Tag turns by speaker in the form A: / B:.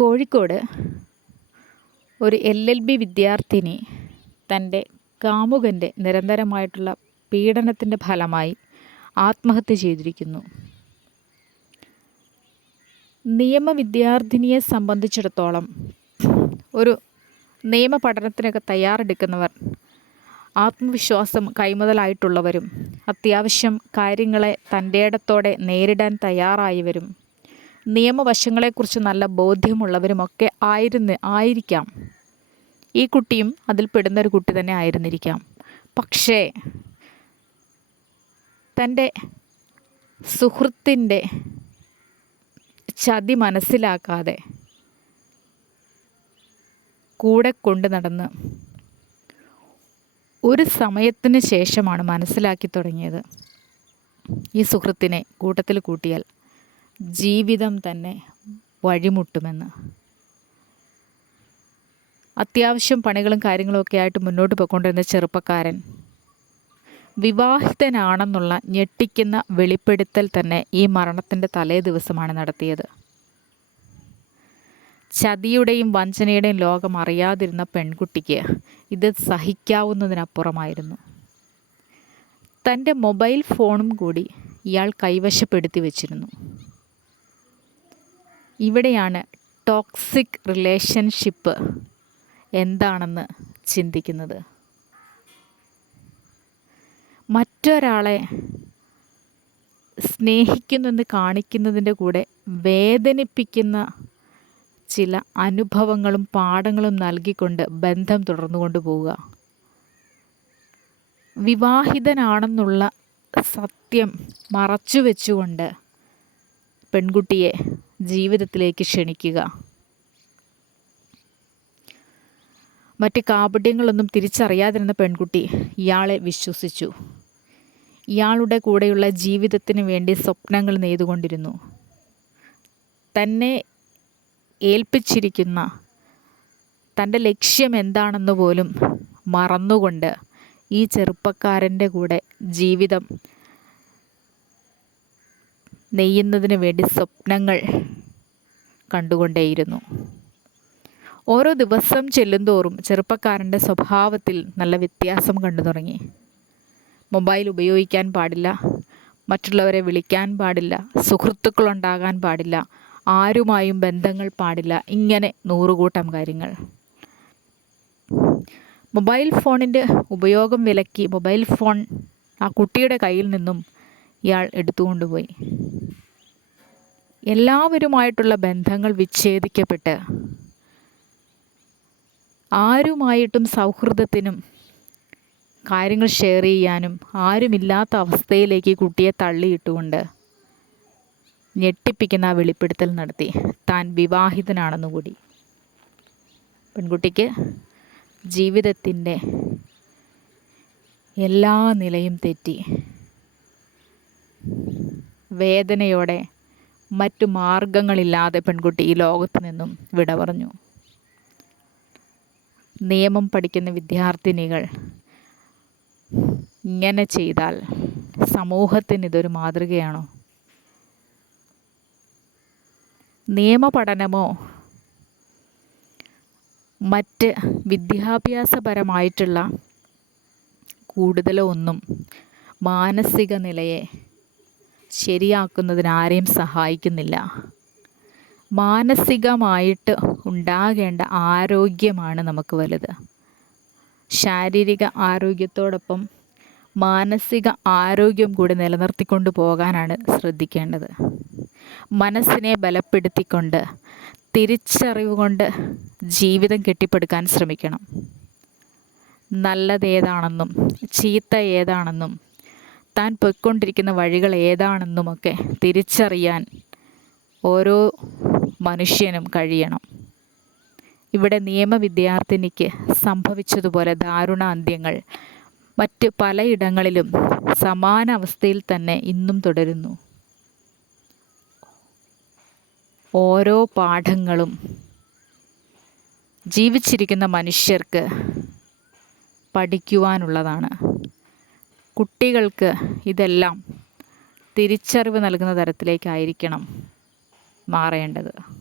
A: കോഴിക്കോട് ഒരു L L B വിദ്യാർത്ഥിനി തന്റെ കാമുകന്റെ നിരന്തരമായിട്ടുള്ള പീഡനത്തിന്റെ ഫലമായി ആത്മഹത്യ ചെയ്തിരിക്കുന്നു. നിയമ വിദ്യാർത്ഥിനിയെ സംബന്ധിച്ചിടത്തോളം ഒരു നിയമ പഠനത്തിനൊക്കെ തയ്യാറെടുക്കുന്നവർ ആത്മവിശ്വാസം കൈമുതലായിട്ടുള്ളവരും അത്യാവശ്യം കാര്യങ്ങളെ തന്റെ ഇടത്തോടെ നേരിടാൻ തയ്യാറായവരും നിയമവശങ്ങളെക്കുറിച്ച് നല്ല ബോധ്യമുള്ളവരുമൊക്കെ ആയിരുന്നു ആയിരിക്കാം. ഈ കുട്ടിയും അതിൽ പെടുന്നൊരു കുട്ടി തന്നെ ആയിരുന്നിരിക്കാം. പക്ഷേ തന്റെ സുഹൃത്തിന്റെ ചതി മനസ്സിലാക്കാതെ കൂടെ കൊണ്ട് നടന്ന് ഒരു സമയത്തിന് ശേഷമാണ് മനസ്സിലാക്കി തുടങ്ങിയത്. ഈ സുഹൃത്തിനെ കൂട്ടത്തിൽ കൂട്ടിയാൽ. ജീവിതം തന്നെ വഴിമുട്ടുമെന്ന്. അത്യാവശ്യം പണികളും കാര്യങ്ങളൊക്കെ ആയിട്ട് മുന്നോട്ട് പോയിക്കൊണ്ടിരുന്ന ചെറുപ്പക്കാരൻ വിവാഹിതനാണെന്നുള്ള ഞെട്ടിക്കുന്ന വെളിപ്പെടുത്തൽ തന്നെ ഈ മരണത്തിന്റെ തലേ ദിവസമാണ് നടത്തിയത്. ചതിയുടെയും വഞ്ചനയുടെയും ലോകം അറിയാതിരുന്ന പെൺകുട്ടിക്ക് ഇത് സഹിക്കാവുന്നതിനപ്പുറമായിരുന്നു. തന്റെ മൊബൈൽ ഫോണും കൂടി ഇയാൾ കൈവശപ്പെടുത്തി വച്ചിരുന്നു. ഇവിടെയാണ് ടോക്സിക് റിലേഷൻഷിപ്പ് എന്താണെന്ന് ചിന്തിക്കുന്നത്. മറ്റൊരാളെ സ്നേഹിക്കുന്നെന്ന് കാണിക്കുന്നതിന്റെ കൂടെ വേദനിപ്പിക്കുന്ന ചില അനുഭവങ്ങളും പാഠങ്ങളും നൽകിക്കൊണ്ട് ബന്ധം തുടർന്നു കൊണ്ടുപോവുക വിവാഹിതനാണെന്നുള്ള സത്യം മറച്ചു വെച്ചുകൊണ്ട് പെൺകുട്ടിയെ ജീവിതത്തിലേക്ക് ക്ഷണിക്കുക. മറ്റ് കാപട്യങ്ങളൊന്നും തിരിച്ചറിയാതിരുന്ന പെൺകുട്ടി ഇയാളെ വിശ്വസിച്ചു. ഇയാളുടെ കൂടെയുള്ള ജീവിതത്തിന് വേണ്ടി സ്വപ്നങ്ങൾ നെയ്തുകൊണ്ടിരുന്നു. തന്നെ ഏൽപ്പിച്ചിരിക്കുന്ന തന്റെ ലക്ഷ്യം എന്താണെന്ന് പോലും മറന്നുകൊണ്ട് ഈ ചെറുപ്പക്കാരന്റെ കൂടെ ജീവിതം നെയ്യുന്നതിന് വേണ്ടി സ്വപ്നങ്ങൾ കണ്ടുകൊണ്ടേയിരുന്നു. ഓരോ ദിവസം ചെല്ലുന്തോറും ചെറുപ്പക്കാരന്റെ സ്വഭാവത്തിൽ നല്ല വ്യത്യാസം കണ്ടു തുടങ്ങി. മൊബൈൽ ഉപയോഗിക്കാൻ പാടില്ല മറ്റുള്ളവരെ വിളിക്കാൻ പാടില്ല സുഹൃത്തുക്കളുണ്ടാകാൻ പാടില്ല ആരുമായും ബന്ധങ്ങൾ പാടില്ല ഇങ്ങനെ നൂറുകൂട്ടം കാര്യങ്ങൾ. മൊബൈൽ ഫോണിന്റെ ഉപയോഗം വിലക്കി മൊബൈൽ ഫോൺ ആ കുട്ടിയുടെ കയ്യിൽ നിന്നും ഇയാൾ എടുത്തുകൊണ്ടുപോയി. എല്ലാവരുമായിട്ടുള്ള ബന്ധങ്ങൾ വിച്ഛേദിക്കപ്പെട്ട് ആരുമായിട്ടും സൗഹൃദത്തിനും കാര്യങ്ങൾ ഷെയർ ചെയ്യാനും ആരുമില്ലാത്ത അവസ്ഥയിലേക്ക് കുട്ടിയെ തള്ളിയിട്ടുകൊണ്ട് ഞെട്ടിപ്പിക്കുന്ന ആ വെളിപ്പെടുത്തൽ നടത്തി. താൻ വിവാഹിതനാണെന്ന് കൂടി. പെൺകുട്ടിക്ക് ജീവിതത്തിന്റെ എല്ലാ നിലയും തെറ്റി. വേദനയോടെ മറ്റു മാർഗങ്ങളില്ലാതെ പെൺകുട്ടി ഈ ലോകത്ത് നിന്നും വിട പറഞ്ഞു നിയമം പഠിക്കുന്ന വിദ്യാർത്ഥിനികൾ ഇങ്ങനെ ചെയ്താൽ സമൂഹത്തിന് ഇതൊരു മാതൃകയാണോ? നിയമപഠനമോ മറ്റ് വിദ്യാഭ്യാസപരമായിട്ടുള്ള കൂടുതലോ ഒന്നും മാനസിക നിലയെ ശരിയാക്കുന്നതിന് ആരെയും സഹായിക്കുന്നില്ല. മാനസികമായിട്ട് ഉണ്ടാകേണ്ട ആരോഗ്യമാണ് നമുക്ക് വലുത്. ശാരീരിക ആരോഗ്യത്തോടൊപ്പം മാനസിക ആരോഗ്യം കൂടി നിലനിർത്തിക്കൊണ്ട് പോകാനാണ് ശ്രദ്ധിക്കേണ്ടത്. മനസ്സിനെ ബലപ്പെടുത്തിക്കൊണ്ട് തിരിച്ചറിവ് കൊണ്ട് ജീവിതം കെട്ടിപ്പടുക്കാൻ ശ്രമിക്കണം. നല്ലത് ഏതാണെന്നും ചീത്ത ഏതാണെന്നും താൻ പൊയ്ക്കൊണ്ടിരിക്കുന്ന വഴികൾ ഏതാണെന്നുമൊക്കെ തിരിച്ചറിയാൻ ഓരോ മനുഷ്യനും കഴിയണം. ഇവിടെ നിയമ വിദ്യാർത്ഥിനിക്ക് സംഭവിച്ചതുപോലെ ദാരുണ അന്ത്യങ്ങൾ മറ്റ് പലയിടങ്ങളിലും സമാന അവസ്ഥയിൽ തന്നെ ഇന്നും തുടരുന്നു. ഓരോ പാഠങ്ങളും ജീവിച്ചിരിക്കുന്ന മനുഷ്യർക്ക് പഠിക്കുവാനുള്ളതാണ്. കുട്ടികൾക്ക് ഇതെല്ലാം തിരിച്ചറിവ് നൽകുന്ന തരത്തിലേക്കായിരിക്കണം മാറേണ്ടത്.